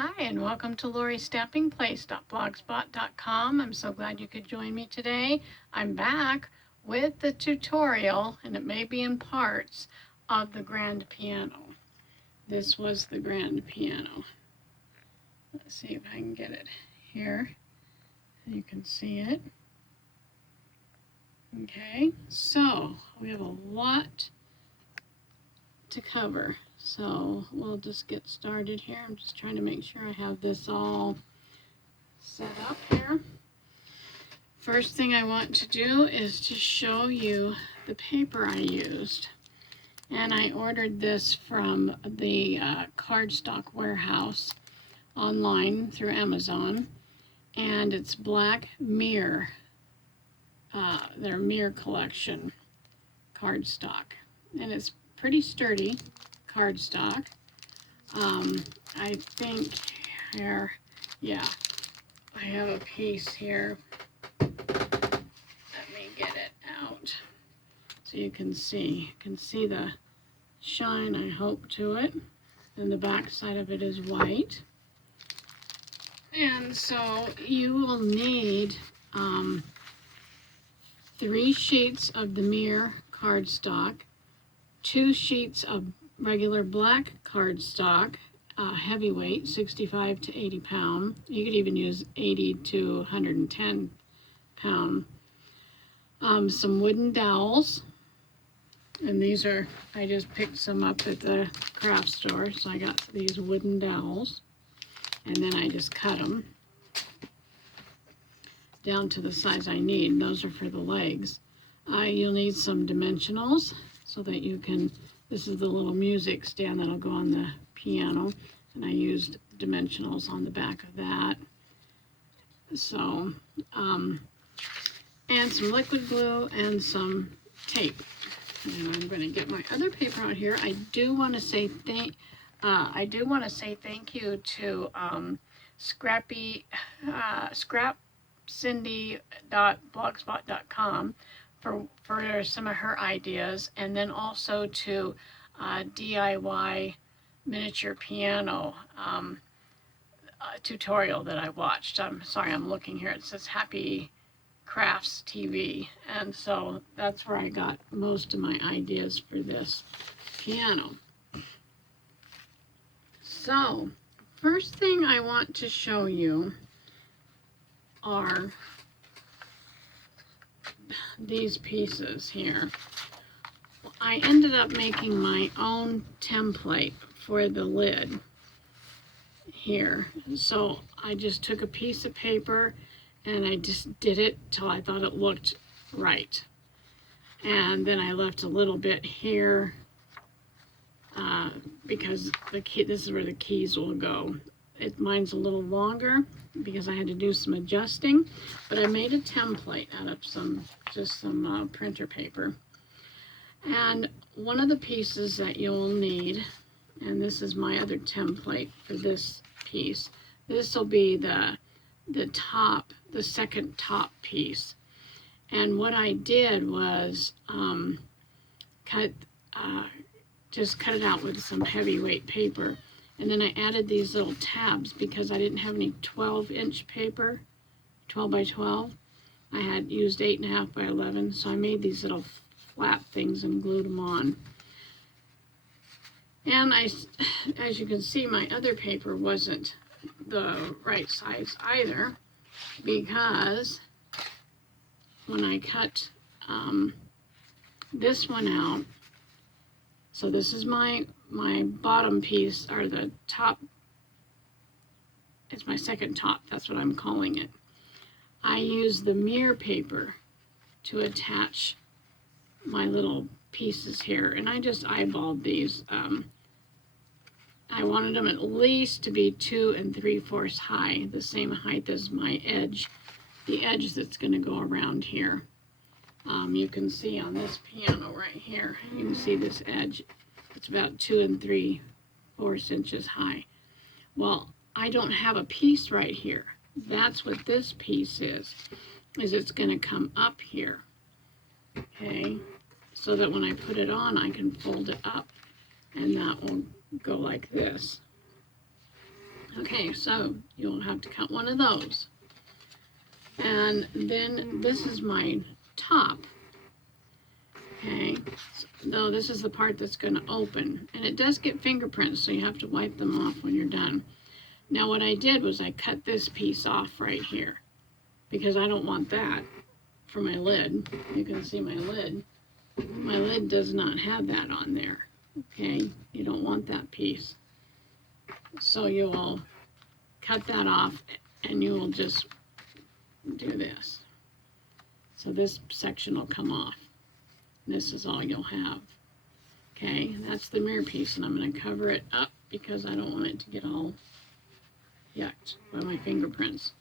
Hi, and welcome to LoriStampingPlace.blogspot.com. I'm so glad you could join me today. I'm back with the tutorial, and it may be in parts, of the grand piano. This was the grand piano. Let's see if I can get it here. You can see it. Okay, so we have a lot to cover. So we'll just get started here. I'm just trying to make sure I have this all set up here. First thing I want to do is to show you the paper I used. And I ordered this from the Cardstock Warehouse online through Amazon. And it's Black Mirror, their Mirror collection cardstock. And it's pretty sturdy cardstock. I think here, yeah, I have a piece here. Let me get it out so you can see. You can see the shine, I hope, to it. And the back side of it is white. And so you will need 3 sheets of the Mirror cardstock, 2 sheets of regular black cardstock, heavyweight, 65 to 80 pound. You could even use 80 to 110 pound. Some wooden dowels, and these are, I just picked some up at the craft store, so I got these wooden dowels, and then I just cut them down to the size I need. Those are for the legs. You'll need some dimensionals so that you can, this is the little music stand that'll go on the piano, and I used dimensionals on the back of that. So, and some liquid glue and some tape. And I'm going to get my other paper out here. I do want to say thank you to scrapcindy.blogspot.com for some of her ideas, and then also to DIY miniature piano tutorial that I watched. I'm sorry, I'm looking here. It says Happy Crafts TV, and so that's where I got most of my ideas for this piano. So first thing I want to show you are these pieces here. I ended up making my own template for the lid here. So I just took a piece of paper and I just did it till I thought it looked right. And then I left a little bit here because the key, this is where the keys will go. Mine's a little longer because I had to do some adjusting, but I made a template out of just some printer paper. And one of the pieces that you'll need, and this is my other template for this piece, this will be the top, the second top piece. And what I did was just cut it out with some heavyweight paper. And then I added these little tabs because I didn't have any 12-inch paper, 12 by 12. I had used 8.5 by 11, so I made these little flat things and glued them on. And as you can see, my other paper wasn't the right size either, because when I cut this one out, so this is my bottom piece, or the top, it's my second top, that's what I'm calling it. I use the mirror paper to attach my little pieces here, and I just eyeballed these. I wanted them at least to be 2 3/4 high, the same height as my edge, the edge that's going to go around here. You can see on this piano right here, you can see this edge. It's about 2 3/4 inches high. Well, I don't have a piece right here. That's what this piece is it's going to come up here, okay, so that when I put it on, I can fold it up, and that will go like this. Okay, so you'll have to cut one of those. And then this is my top. Okay, so this is the part that's going to open. And it does get fingerprints, so you have to wipe them off when you're done. Now what I did was I cut this piece off right here, because I don't want that for my lid. You can see my lid. My lid does not have that on there. Okay, you don't want that piece. So you will cut that off and you will just do this. So this section will come off. This is all you'll have. Okay, that's the mirror piece, and I'm going to cover it up because I don't want it to get all yucked by my fingerprints.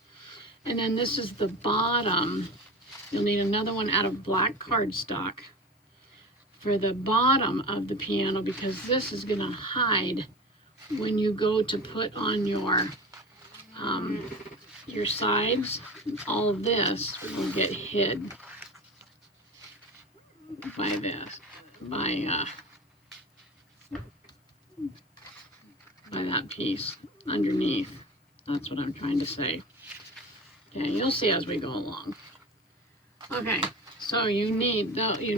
And then this is the bottom. You'll need another one out of black cardstock for the bottom of the piano, because this is going to hide when you go to put on your sides. All of this will get hid by this, by that piece underneath. That's what I'm trying to say. Okay, you'll see as we go along. Okay, so you need those. You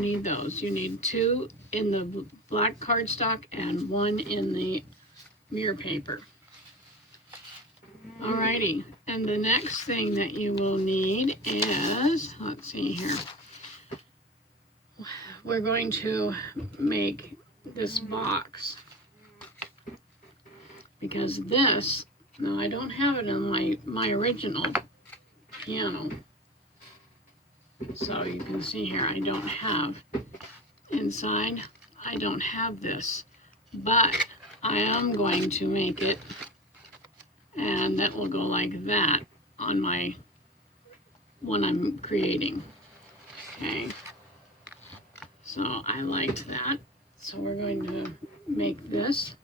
need 2 in the black cardstock and 1 in the mirror paper. Alrighty, and the next thing that you will need is, let's see here, we're going to make this box, because this, no, I don't have it in my original piano. So you can see here, I don't have inside, I don't have this, but I am going to make it, and that will go like that on my one I'm creating. Okay, so I liked that, so we're going to make this.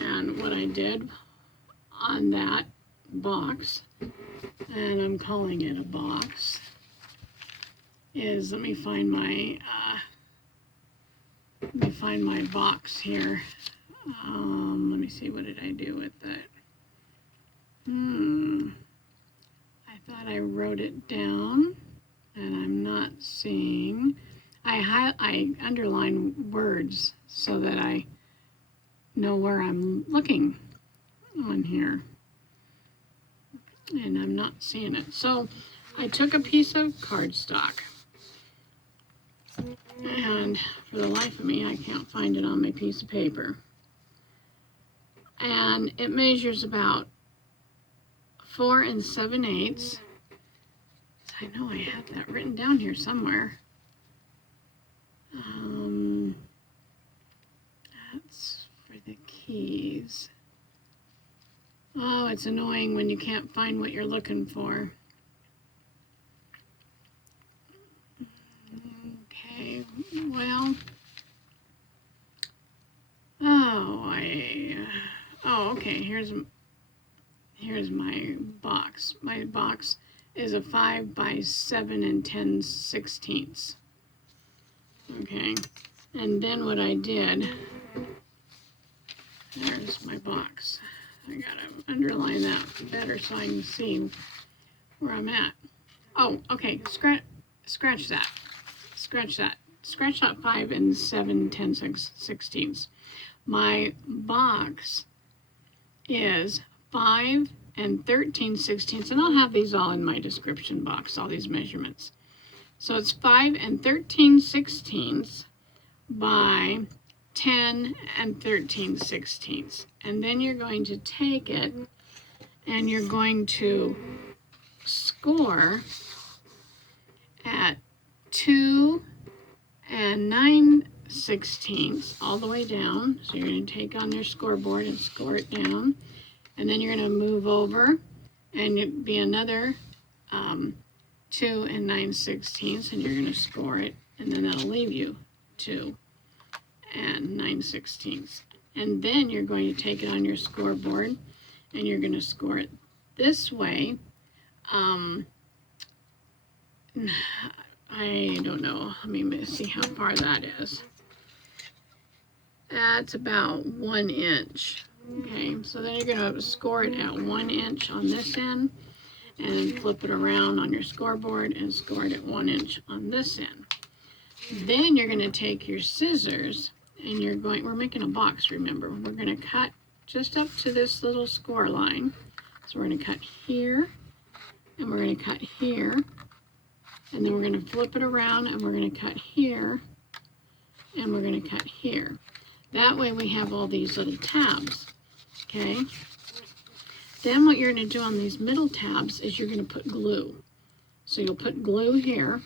And what I did on that box, and I'm calling it a box, is, let me find my box here. Let me see, what did I do with it? I thought I wrote it down, and I'm not seeing. I underline words so that I know where I'm looking on here, and I'm not seeing it. So I took a piece of cardstock, and for the life of me I can't find it on my piece of paper, and it measures about 4 7/8. I know I have that written down here somewhere. That's for the keys. Oh, it's annoying when you can't find what you're looking for. Okay, well, okay, here's my box. My box is a 5 by 7 10/16. Okay, and then what I did, there's my box. I gotta underline that better so I can see where I'm at. Oh, okay, scratch that. Scratch that 5 7 10/16. My box is 5 13/16, and I'll have these all in my description box, all these measurements. So it's 5 13/16 by 10 13/16. And then you're going to take it and you're going to score at 2 9/16 all the way down. So you're going to take on your scoreboard and score it down. And then you're going to move over and it'd be another 2 9/16, and you're going to score it, and then that'll leave you 2 9/16. And then you're going to take it on your scoreboard and you're going to score it this way. I don't know. Let me see how far that is. That's about 1 inch. Okay, So then you're going to score it at 1 inch on this end, and flip it around on your scoreboard and score it at 1 inch on this end. Then you're going to take your scissors and we're making a box, remember. We're going to cut just up to this little score line. So we're going to cut here, and we're going to cut here, and then we're going to flip it around, and we're going to cut here, and we're going to cut here. That way we have all these little tabs, okay? Then what you're going to do on these middle tabs is you're going to put glue. So you'll put glue here,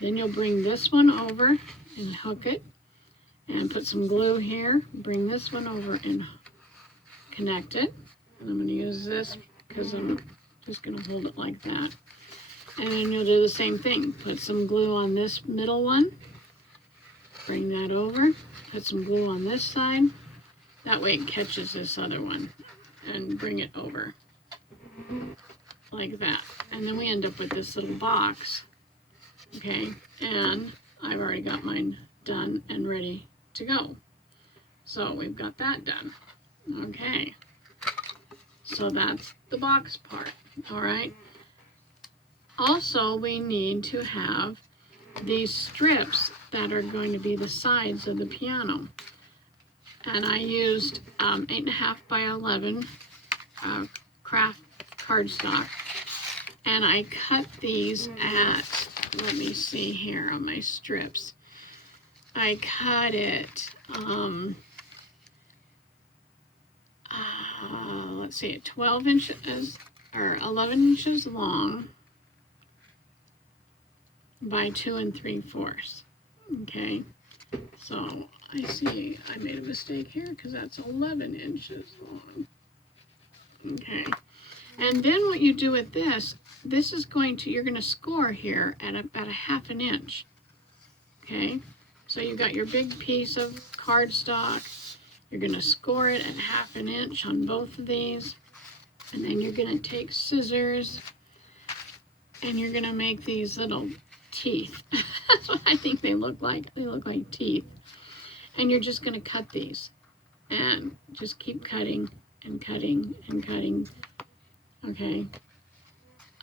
then you'll bring this one over and hook it, and put some glue here, bring this one over and connect it. And I'm going to use this because I'm just going to hold it like that. And then you'll do the same thing. Put some glue on this middle one, bring that over, put some glue on this side. That way it catches this other one, and bring it over like that. And then we end up with this little box, okay? And I've already got mine done and ready to go. So we've got that done, okay? So that's the box part, all right? Also, we need to have these strips that are going to be the sides of the piano. And I used 8.5 by 11 craft cardstock, and I cut these at, let me see here on my strips, I cut it, let's see, 12 inches or 11 inches long by 2 3/4. Okay, so I see I made a mistake here because that's 11 inches long. Okay, and then what you do with this is you're going to score here at about 1/2 inch. Okay, so you got your big piece of cardstock. You're going to score it at 1/2 inch on both of these, and then you're going to take scissors and you're going to make these little teeth. That's what I think they look like. They look like teeth. And you're just going to cut these and just keep cutting and cutting and cutting. Okay.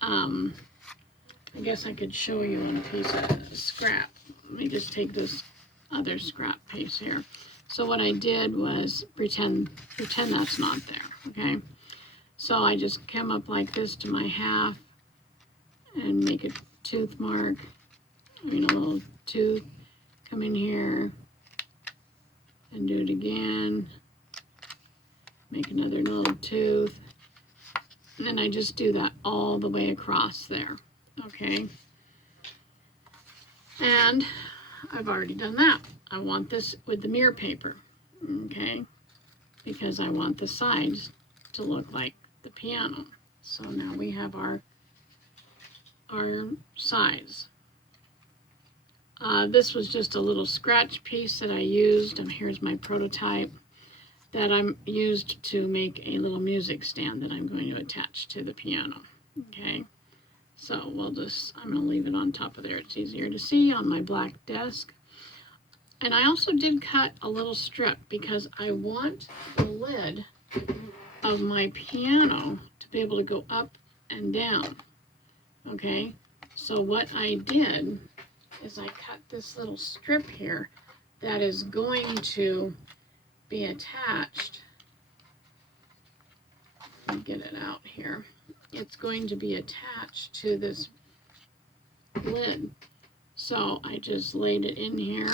I guess I could show you on a piece of scrap. Let me just take this other scrap piece here. So what I did was pretend that's not there, okay? So I just came up like this to my half and make a tooth mark. I mean, a little tooth, come in here and do it again. Make another little tooth. And then I just do that all the way across there, okay? And I've already done that. I want this with the mirror paper, okay? Because I want the sides to look like the piano. So now we have our sides. This was just a little scratch piece that I used, and here's my prototype that I'm used to make a little music stand that I'm going to attach to the piano. Okay, so I'm going to leave it on top of there. It's easier to see on my black desk. And I also did cut a little strip because I want the lid of my piano to be able to go up and down. Okay, so what I did is I cut this little strip here that is going to be attached. Let me get it out here. It's going to be attached to this lid. So I just laid it in here,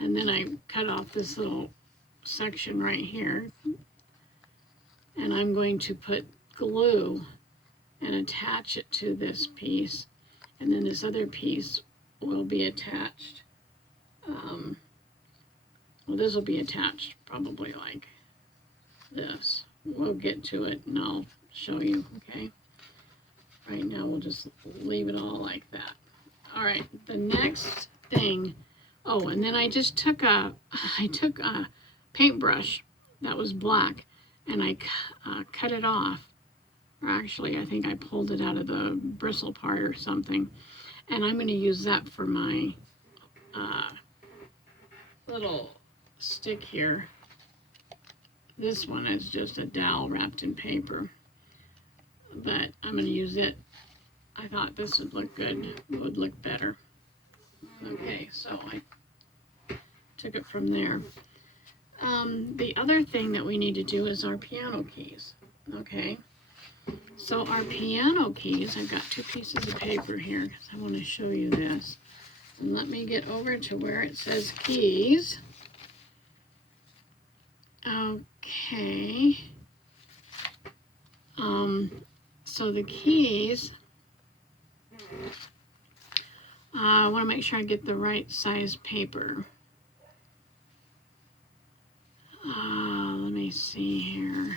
and then I cut off this little section right here, and I'm going to put glue and attach it to this piece, and then this other piece will be attached. Well, this will be attached probably like this. We'll get to it and I'll show you, okay? Right now we'll just leave it all like that. All right, the next thing, oh, and then I just took a paintbrush that was black, and I cut it off. Or actually, I think I pulled it out of the bristle part or something. And I'm going to use that for my little stick here This one is just a dowel wrapped in paper, but I'm going to use it. I thought this would look good, it would look better. Okay, so I took it from there. The other thing that we need to do is our piano keys. Okay, so our piano keys, I've got 2 pieces of paper here because I want to show you this. And let me get over to where it says keys. Okay. So the keys, I want to make sure I get the right size paper. Let me see here.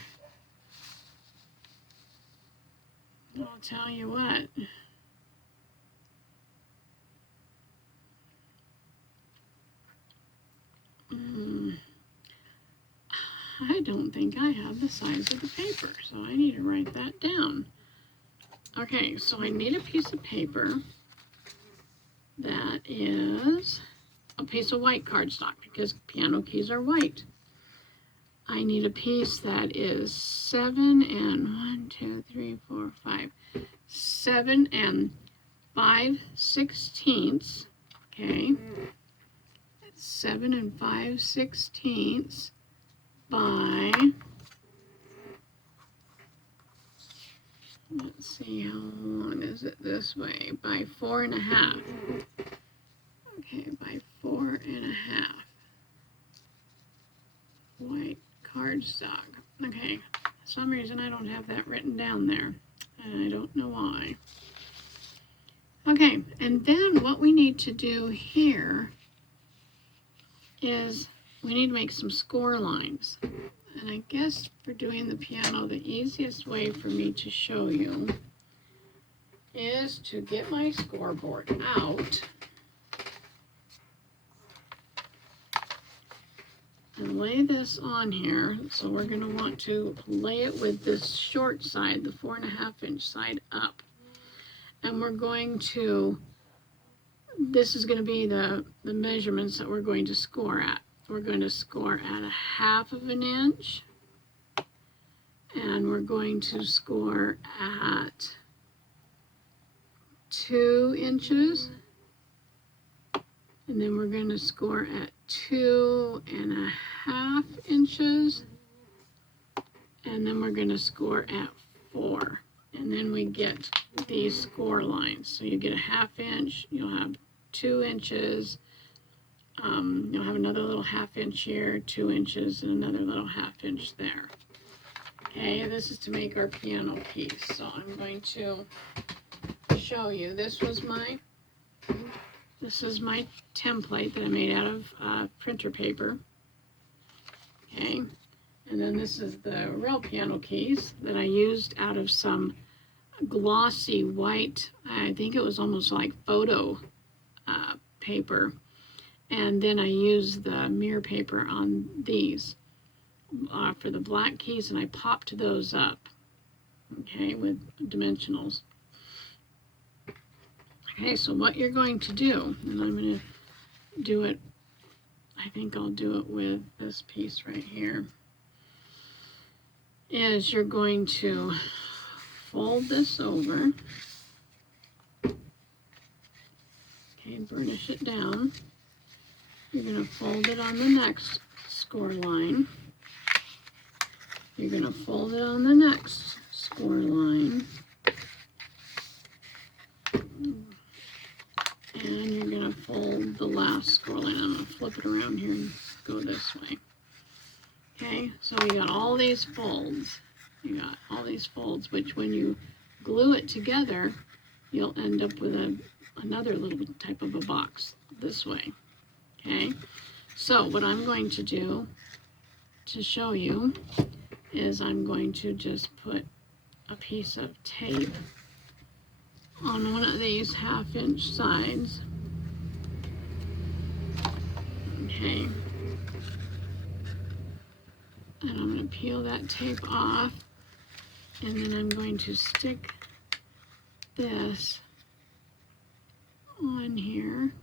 I'll tell you what. I don't think I have the size of the paper, so I need to write that down. Okay, so I need a piece of paper that is a piece of white cardstock because piano keys are white. I need a piece that is 7 and 5/16. Okay, 7 5/16 by, let's see, how long is it this way? By 4.5. Okay, by 4.5. White cardstock. Okay, for some reason I don't have that written down there, and I don't know why. Okay, and then what we need to do here is we need to make some score lines. And I guess for doing the piano, the easiest way for me to show you is to get my scoreboard out and lay this on here. So we're going to want to lay it with this short side, the 4.5-inch side up. And we're going to, this is going to be the measurements that we're going to score at. We're going to score at 1/2 inch, and we're going to score at 2 inches, and then we're going to score at 2.5 inches, and then we're going to score at 4, and then we get these score lines. So you get 1/2 inch, you'll have 2 inches, you'll have another little 1/2 inch here, 2 inches, and another little 1/2 inch there. Okay, this is to make our piano keys. So I'm going to show you. This is my template that I made out of printer paper. Okay, and then this is the real piano keys that I used out of some glossy white, I think it was almost like photo paper. And then I used the mirror paper on these for the black keys, and I popped those up, okay, with dimensionals. Okay, so what you're going to do, and I'm going to do it, I think I'll do it with this piece right here, is you're going to fold this over, okay, burnish it down. You're going to fold it on the next score line. You're going to fold it on the next score line. And you're going to fold the last score line. I'm going to flip it around here and go this way. Okay, so you got all these folds. You got all these folds, which when you glue it together, you'll end up with another little type of a box this way. Okay, so what I'm going to do to show you is I'm going to just put a piece of tape on one of these 1/2 inch sides. Okay, and I'm going to peel that tape off, and then I'm going to stick this on here.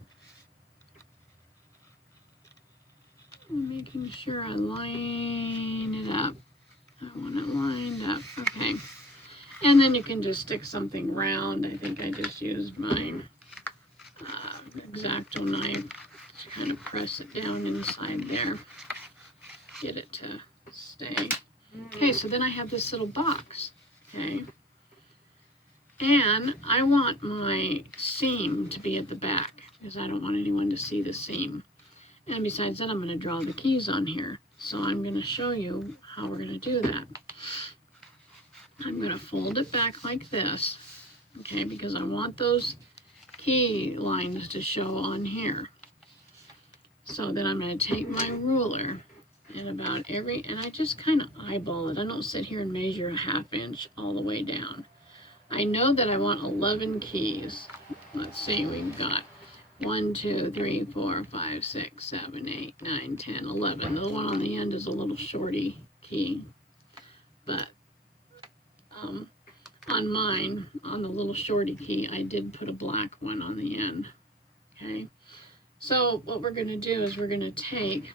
Making sure I line it up. I want it lined up. Okay. And then you can just stick something round. I think I just used my X-Acto knife to kind of press it down inside there. Get it to stay. Okay, so then I have this little box. Okay. And I want my seam to be at the back because I don't want anyone to see the seam. And besides that, I'm going to draw the keys on here. So I'm going to show you how we're going to do that. I'm going to fold it back like this, okay, because I want those key lines to show on here. So then I'm going to take my ruler and and I just kind of eyeball it. I don't sit here and measure a 1/2 inch all the way down. I know that I want 11 keys. Let's see, we've got 1, 2, 3, 4, 5, 6, 7, 8, 9, 10, 11. The one on the end is a little shorty key, but on mine, on the little shorty key, I did put a black one on the end. Okay, so what we're going to do is we're going to take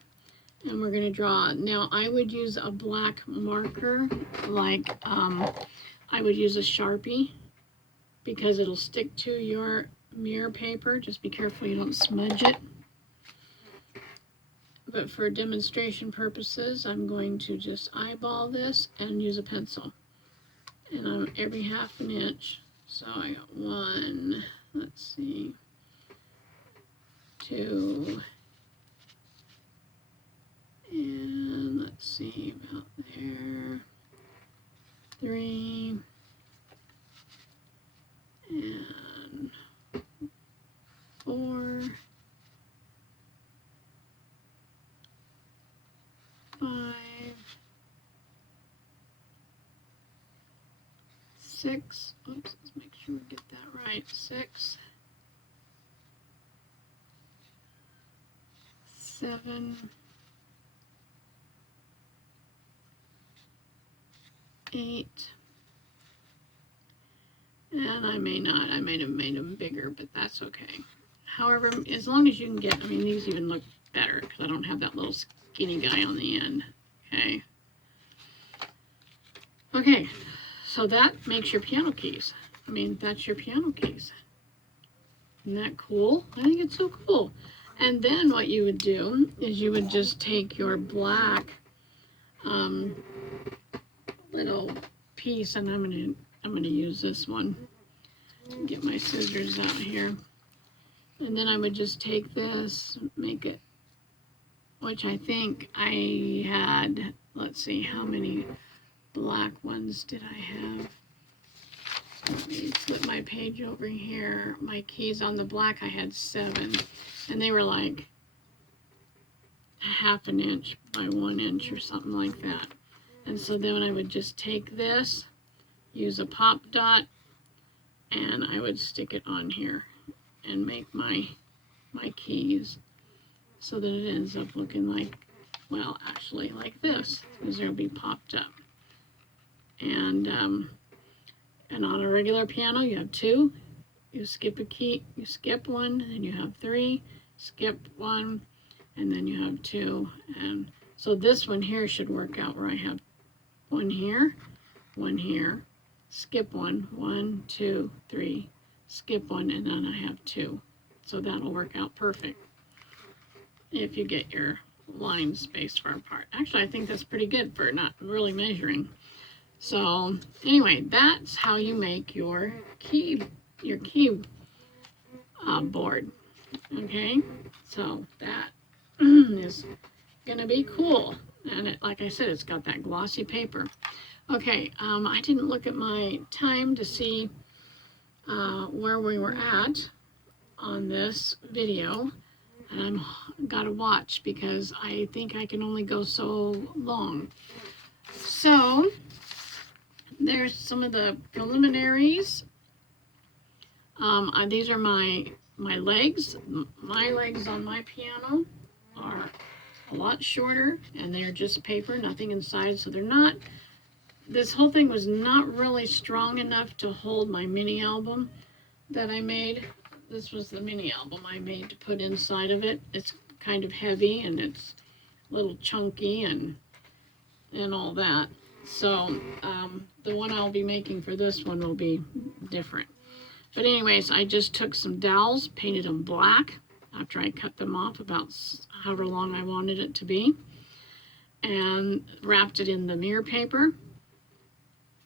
and we're going to draw. Now I would use a black marker, like I would use a Sharpie, because it'll stick to your mirror paper. Just be careful you don't smudge it. But for demonstration purposes, I'm going to just eyeball this and use a pencil. And I'm every 1/2 inch. So I got 1, let's see, 2, and let's see, about there, 3, and 4, 5, 6, oops, let's make sure we get that right, 6, 7, 8, and I might have made them bigger, but that's okay. However, as long as you can get, I mean, these even look better because I don't have that little skinny guy on the end, okay? Okay, so that makes your piano keys. I mean, that's your piano keys. Isn't that cool? I think it's so cool. And then what you would do is you would just take your black little piece, and I'm gonna use this one. Get my scissors out here. And then I would just take this, make it, which I think I had, let's see, how many black ones did I have? Let me flip my page over here. My keys on the black, I had 7. And they were like 1/2 inch by 1 inch or something like that. And so then I would just take this, use a pop dot, and I would stick it on here and make my keys so that it ends up looking like, well, actually like this, because they'll be popped up. And on a regular piano, you have 2. You skip a key, you skip 1, and you have 3. Skip 1, and then you have 2. And so this one here should work out where I have 1 here, 1 here, skip 1, 1, 2, 3, skip 1, and then I have 2. So that'll work out perfect if you get your lines spaced far apart. Actually, I think that's pretty good for not really measuring. So anyway, that's how you make your key board. Okay, so that is gonna be cool. And it, like I said, it's got that glossy paper. Okay, I didn't look at my time to see where we were at on this video, and I'm gotta watch because I think I can only go so long. So there's some of the preliminaries. These are my legs. My legs on my piano are a lot shorter, and they're just paper, nothing inside, so they're not, this whole thing was not really strong enough to hold my mini album that I made. This was the mini album I made to put inside of it. It's kind of heavy, and it's little chunky and all that. So the one I'll be making for this one will be different. But anyways, I just took some dowels, painted them black after I cut them off about however long I wanted it to be, and wrapped it in the mirror paper,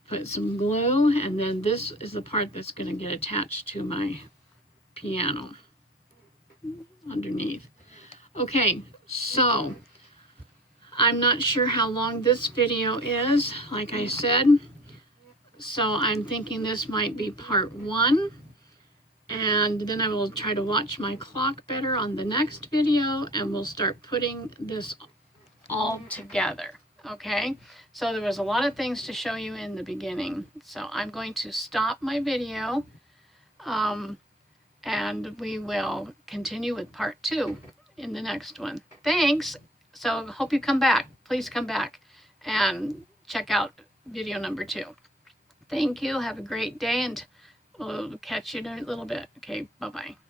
put some glue, and then this is the part that's going to get attached to my piano underneath. Okay, so I'm not sure how long this video is, like I said, so I'm thinking this might be part 1, and then I will try to watch my clock better on the next video, and we'll start putting this all together. Okay, so there was a lot of things to show you in the beginning, so I'm going to stop my video, and we will continue with part 2 in the next one. Thanks. So hope you come back. Please come back and check out video number 2. Thank you. Have a great day, and we'll catch you in a little bit. Okay, bye-bye.